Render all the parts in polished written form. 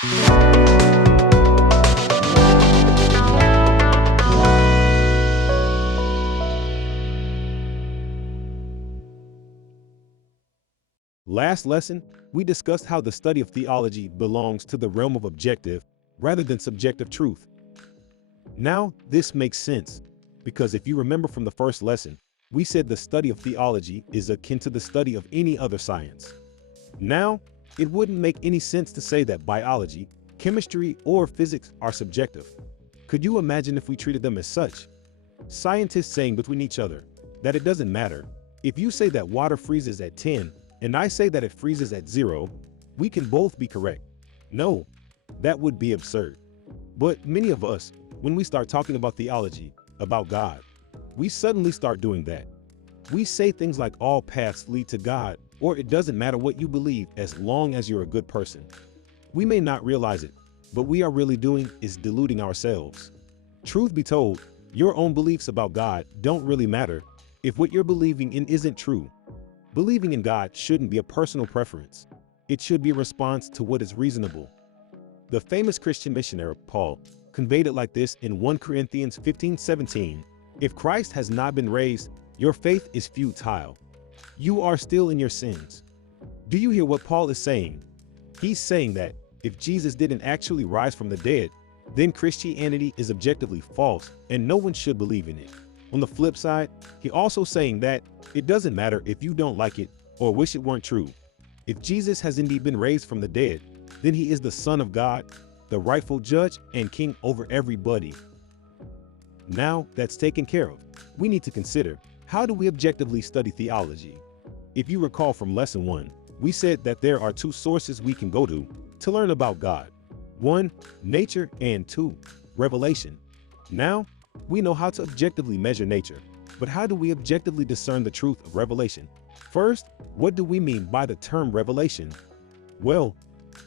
Last lesson, we discussed how the study of theology belongs to the realm of objective rather than subjective truth. Now, this makes sense, because if you remember from the first lesson, we said the study of theology is akin to the study of any other science. Now, it wouldn't make any sense to say that biology, chemistry, or physics are subjective. Could you imagine if we treated them as such? Scientists saying between each other that it doesn't matter. If you say that water freezes at 10, and I say that it freezes at 0, we can both be correct. No, that would be absurd. But many of us, when we start talking about theology, about God, we suddenly start doing that. We say things like all paths lead to God, or it doesn't matter what you believe as long as you're a good person. We may not realize it, but what we are really doing is deluding ourselves. Truth be told, your own beliefs about God don't really matter if what you're believing in isn't true. Believing in God shouldn't be a personal preference. It should be a response to what is reasonable. The famous Christian missionary Paul conveyed it like this in 1 Corinthians 15:17. If Christ has not been raised, your faith is futile. You are still in your sins. Do you hear what Paul is saying? He's saying that if Jesus didn't actually rise from the dead, then Christianity is objectively false and no one should believe in it. On the flip side, he's also saying that it doesn't matter if you don't like it or wish it weren't true. If Jesus has indeed been raised from the dead, then he is the Son of God, the rightful judge and king over everybody. Now that's taken care of, we need to consider, how do we objectively study theology? If you recall from lesson 1, we said that there are two sources we can go to learn about God. 1, nature, and 2, revelation. Now, we know how to objectively measure nature, but how do we objectively discern the truth of revelation? First, what do we mean by the term revelation? Well,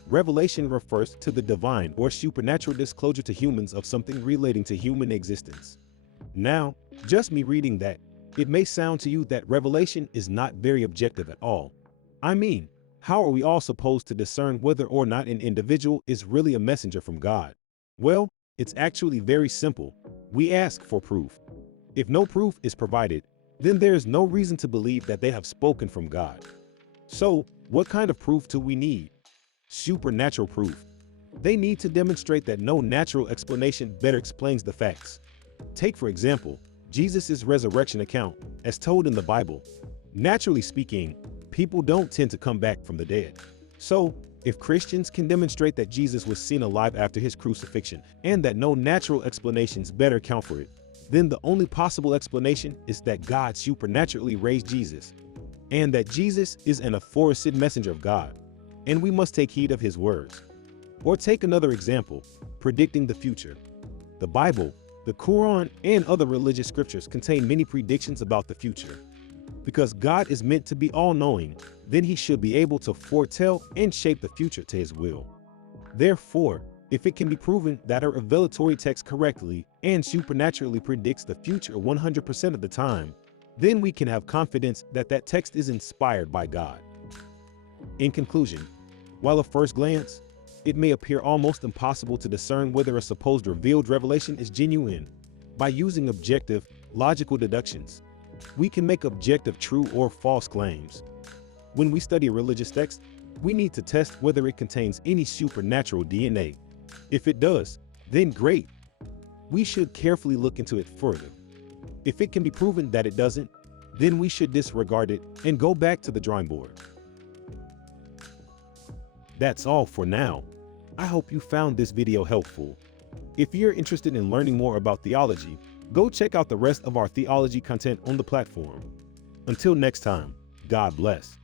revelation refers to the divine or supernatural disclosure to humans of something relating to human existence. Now, just me reading that, it may sound to you that revelation is not very objective at all. I mean, how are we all supposed to discern whether or not an individual is really a messenger from God? Well, it's actually very simple. We ask for proof. If no proof is provided, then there is no reason to believe that they have spoken from God. So, what kind of proof do we need? Supernatural proof. They need to demonstrate that no natural explanation better explains the facts. Take, for example, Jesus' resurrection account, as told in the Bible. Naturally speaking, people don't tend to come back from the dead. So, if Christians can demonstrate that Jesus was seen alive after his crucifixion and that no natural explanations better account for it, then the only possible explanation is that God supernaturally raised Jesus, and that Jesus is an aforesaid messenger of God, and we must take heed of his words. Or take another example, predicting the future. The Bible, the Quran, and other religious scriptures contain many predictions about the future. Because God is meant to be all-knowing, then he should be able to foretell and shape the future to his will. Therefore, if it can be proven that a revelatory text correctly and supernaturally predicts the future 100% of the time, then we can have confidence that that text is inspired by God. In conclusion, while at first glance, it may appear almost impossible to discern whether a supposed revealed revelation is genuine, by using objective, logical deductions, we can make objective true or false claims. When we study a religious text, we need to test whether it contains any supernatural DNA. If it does, then great. We should carefully look into it further. If it can be proven that it doesn't, then we should disregard it and go back to the drawing board. That's all for now. I hope you found this video helpful. If you're interested in learning more about theology, go check out the rest of our theology content on the platform. Until next time, God bless.